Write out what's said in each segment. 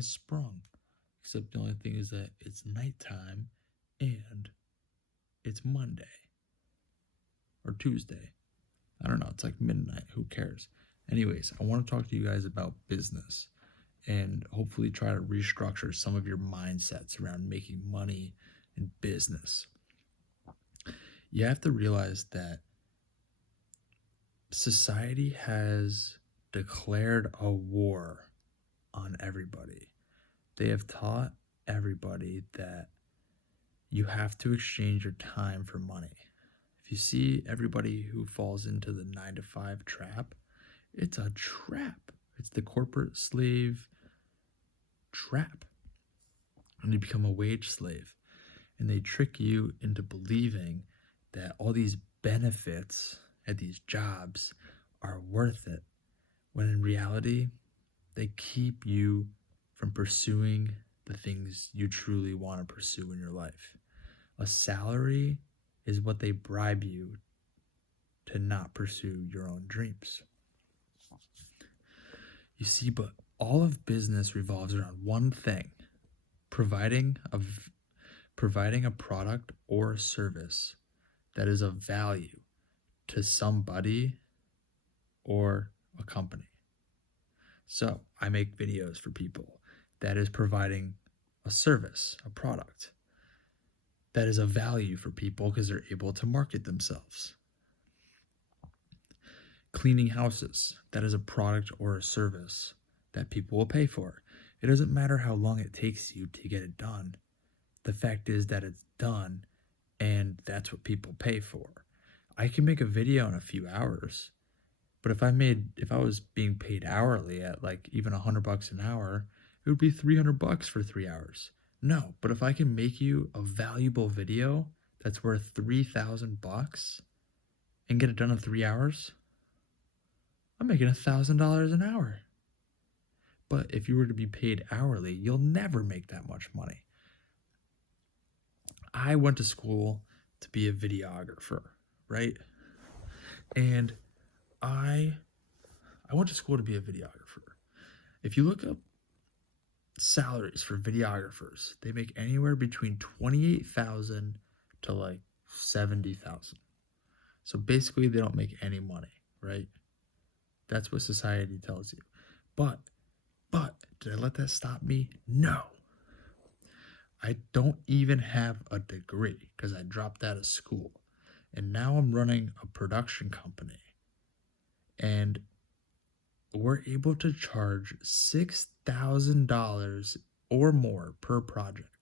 has sprung. Except the only thing is that it's nighttime and it's Monday or Tuesday. I don't know. It's like midnight. Who cares? Anyways, I want to talk to you guys about business and hopefully try to restructure some of your mindsets around making money in business. You have to realize that society has declared a war on everybody. They have taught everybody that you have to exchange your time for money. If you see everybody who falls into the 9 to 5 trap, it's a trap. It's the corporate slave trap. And you become a wage slave. And they trick you into believing that all these benefits at these jobs are worth it, when in reality, they keep you from pursuing the things you truly want to pursue in your life. A salary is what they bribe you to not pursue your own dreams. You see, but all of business revolves around one thing: providing a product or a service that is of value to somebody or a company. So I make videos for people that is providing a service, a product that is of value for people because they're able to market themselves. Cleaning houses, that is a product or a service that people will pay for. It doesn't matter how long it takes you to get it done. The fact is that it's done, and that's what people pay for. I can make a video in a few hours, but if I was being paid hourly at like even $100 an hour, it would be $300 for 3 hours. No, but if I can make you a valuable video that's worth $3,000 and get it done in 3 hours, I'm making $1,000 an hour. But if you were to be paid hourly, you'll never make that much money. I went to school to be a videographer, right? And I went to school to be a videographer. If you look up salaries for videographers, they make anywhere between $28,000 to like $70,000. So basically, they don't make any money, right? That's what society tells you. But did I let that stop me? No. I don't even have a degree because I dropped out of school. And now I'm running a production company. And we're able to charge $6,000 or more per project.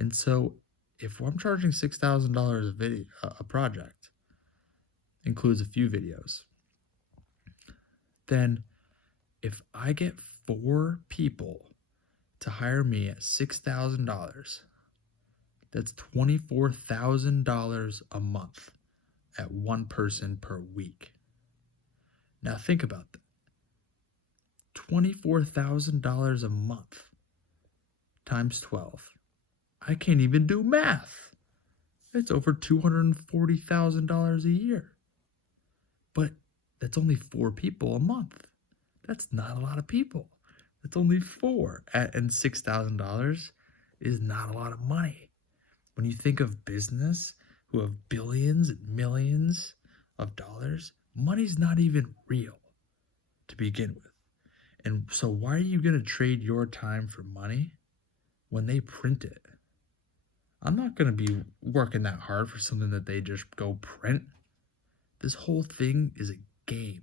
And so if I'm charging $6,000 a project, includes a few videos, then if I get 4 people to hire me at $6,000, that's $24,000 a month at one person per week. Now think about that. $24,000 a month times 12. I can't even do math. It's over $240,000 a year. But that's only 4 people a month. That's not a lot of people. That's only 4. And $6,000 is not a lot of money. When you think of business who have billions and millions of dollars, money's not even real to begin with. And so why are you going to trade your time for money when they print it? I'm not going to be working that hard for something that they just go print. This whole thing is a game.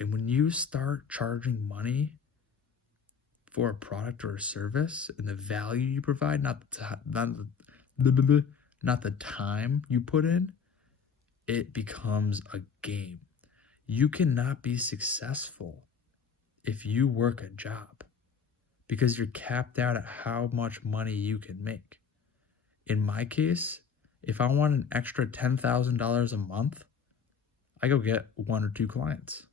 And when you start charging money for a product or a service and the value you provide, not the time you put in, it becomes a game. You cannot be successful if you work a job because you're capped out at how much money you can make. In my case, if I want an extra $10,000 a month, I go get 1 or 2 clients.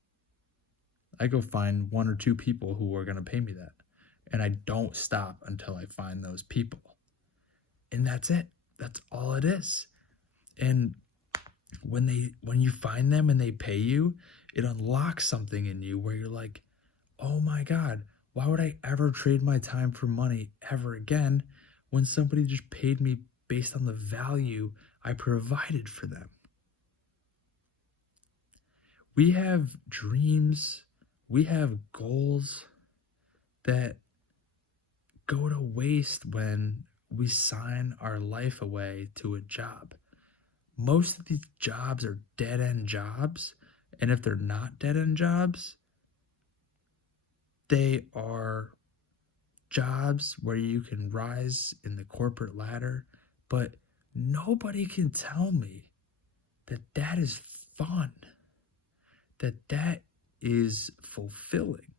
I go find 1 or 2 people who are going to pay me that. And I don't stop until I find those people. And that's it. That's all it is. And when you find them and they pay you, it unlocks something in you where you're like, oh my God, Why would I ever trade my time for money ever again when somebody just paid me based on the value I provided for them? We have dreams, we have goals that go to waste when we sign our life away to a job. Most of these jobs are dead end jobs. And if they're not dead end jobs, they are jobs where you can rise in the corporate ladder. But nobody can tell me that that is fun, that that is fulfilling.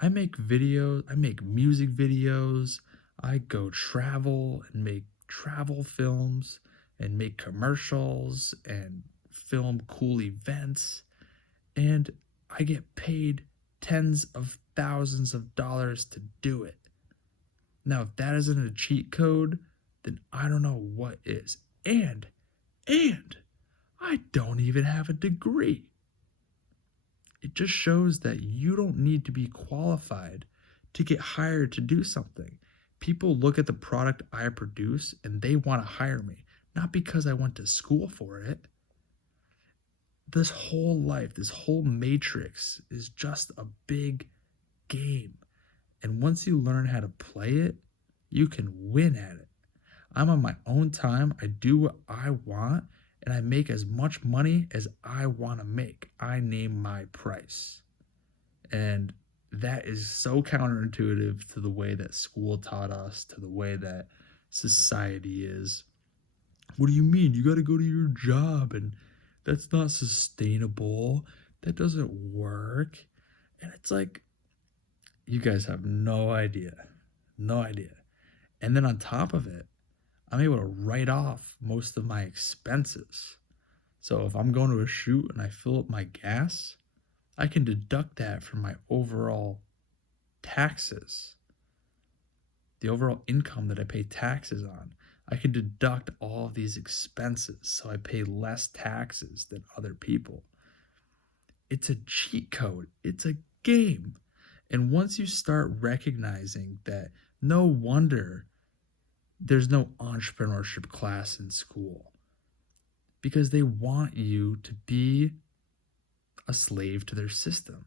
I make videos, I make music videos, I go travel and make travel films and make commercials and film cool events, and I get paid tens of thousands of dollars to do it. Now, if that isn't a cheat code, then I don't know what is. And I don't even have a degree. It just shows that you don't need to be qualified to get hired to do something. People look at the product I produce and they want to hire me, not because I went to school for it. This whole life, this whole matrix is just a big game. And once you learn how to play it, you can win at it. I'm on my own time. I do what I want, and I make as much money as I want to make. I name my price. And that is so counterintuitive to the way that school taught us, to the way that society is. What do you mean? You got to go to your job, and that's not sustainable. That doesn't work. And it's like, you guys have no idea. No idea. And then on top of it, I'm able to write off most of my expenses. So if I'm going to a shoot and I fill up my gas, I can deduct that from my overall taxes, the overall income that I pay taxes on. I can deduct all of these expenses so I pay less taxes than other people. It's a cheat code, it's a game. And once you start recognizing that, no wonder there's no entrepreneurship class in school, because they want you to be a slave to their system.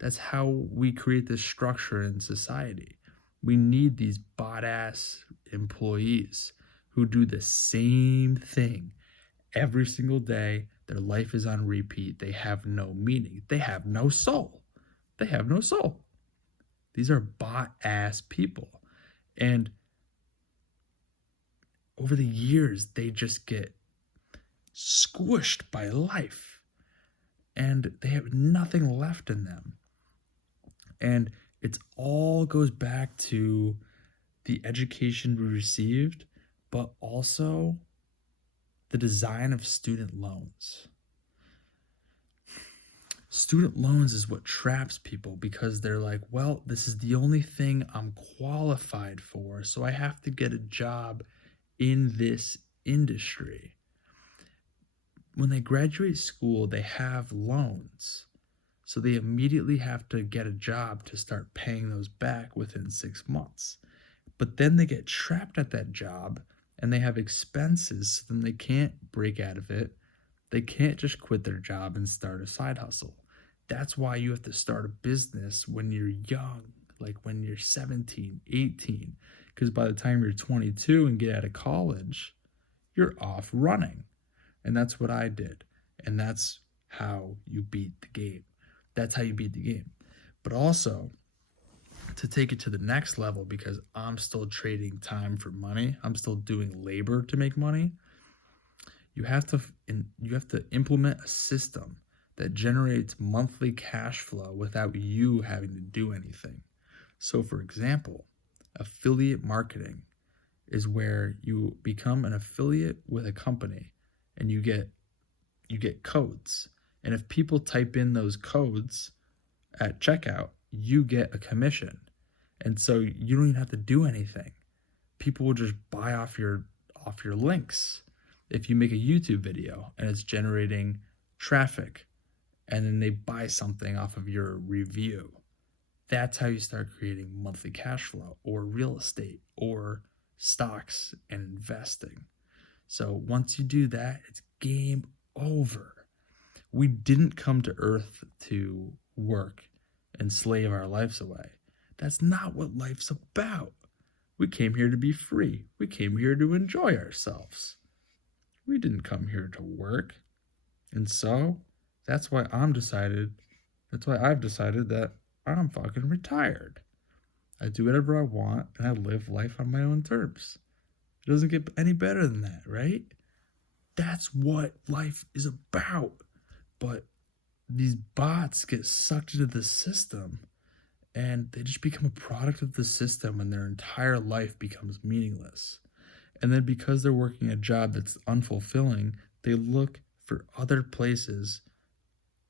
That's how we create this structure in society. We need these bot-ass employees who do the same thing every single day. Their life is on repeat. They have no meaning. They have no soul. They have no soul. These are bot-ass people. And over the years, they just get squished by life. And they have nothing left in them. And it all goes back to the education we received, but also the design of student loans. Student loans is what traps people, because they're like, well, this is the only thing I'm qualified for, so I have to get a job in this industry. When they graduate school, they have loans. So they immediately have to get a job to start paying those back within 6 months. But then they get trapped at that job and they have expenses, so then they can't break out of it. They can't just quit their job and start a side hustle. That's why you have to start a business when you're young, like when you're 17, 18, because by the time you're 22 and get out of college, you're off running. And that's what I did. And that's how you beat the game. That's how you beat the game. But also, to take it to the next level, because I'm still trading time for money, I'm still doing labor to make money, you have to implement a system that generates monthly cash flow without you having to do anything. So for example, affiliate marketing is where you become an affiliate with a company and you get codes. And if people type in those codes at checkout, you get a commission. And so you don't even have to do anything. People will just buy off your links. If you make a YouTube video and it's generating traffic, and then they buy something off of your review That's how you start creating monthly cash flow or real estate or stocks and investing. So once you do that, it's game over. We didn't come to Earth to work and slave our lives away. That's not what life's about. We came here to be free. We came here to enjoy ourselves. We didn't come here to work. And so that's why I've decided that I'm fucking retired. I do whatever I want and I live life on my own terms. It doesn't get any better than that, right? That's what life is about. But these bots get sucked into the system and they just become a product of the system and their entire life becomes meaningless. And then because they're working a job that's unfulfilling, they look for other places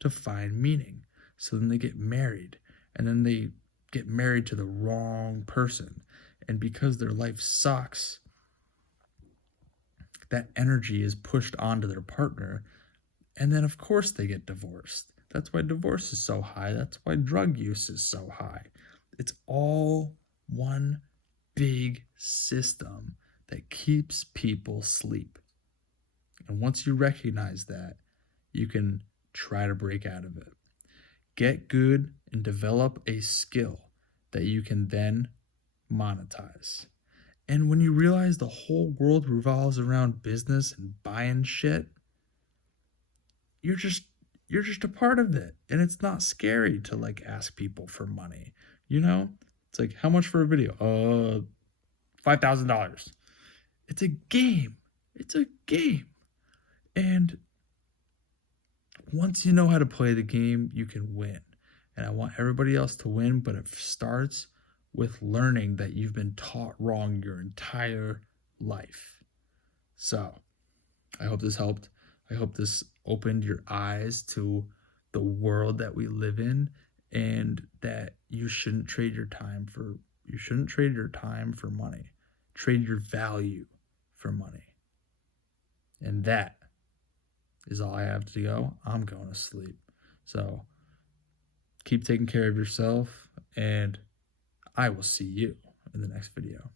to find meaning. So then they get married, and then they get married to the wrong person. And because their life sucks, that energy is pushed onto their partner. And then, of course, they get divorced. That's why divorce is so high. That's why drug use is so high. It's all one big system that keeps people asleep. And once you recognize that, you can try to break out of it. Get good and develop a skill that you can then monetize. And when you realize the whole world revolves around business and buying shit, you're just a part of it. And it's not scary to like ask people for money. You know? It's like, how much for a video? $5,000. It's a game. It's a game. And once you know how to play the game, you can win. And I want everybody else to win, but it starts with learning that you've been taught wrong your entire life. So, I hope this helped. I hope this opened your eyes to the world that we live in, and that you shouldn't trade your time for money. Trade your value for money. And that is all I have to go. I'm going to sleep. So keep taking care of yourself, and I will see you in the next video.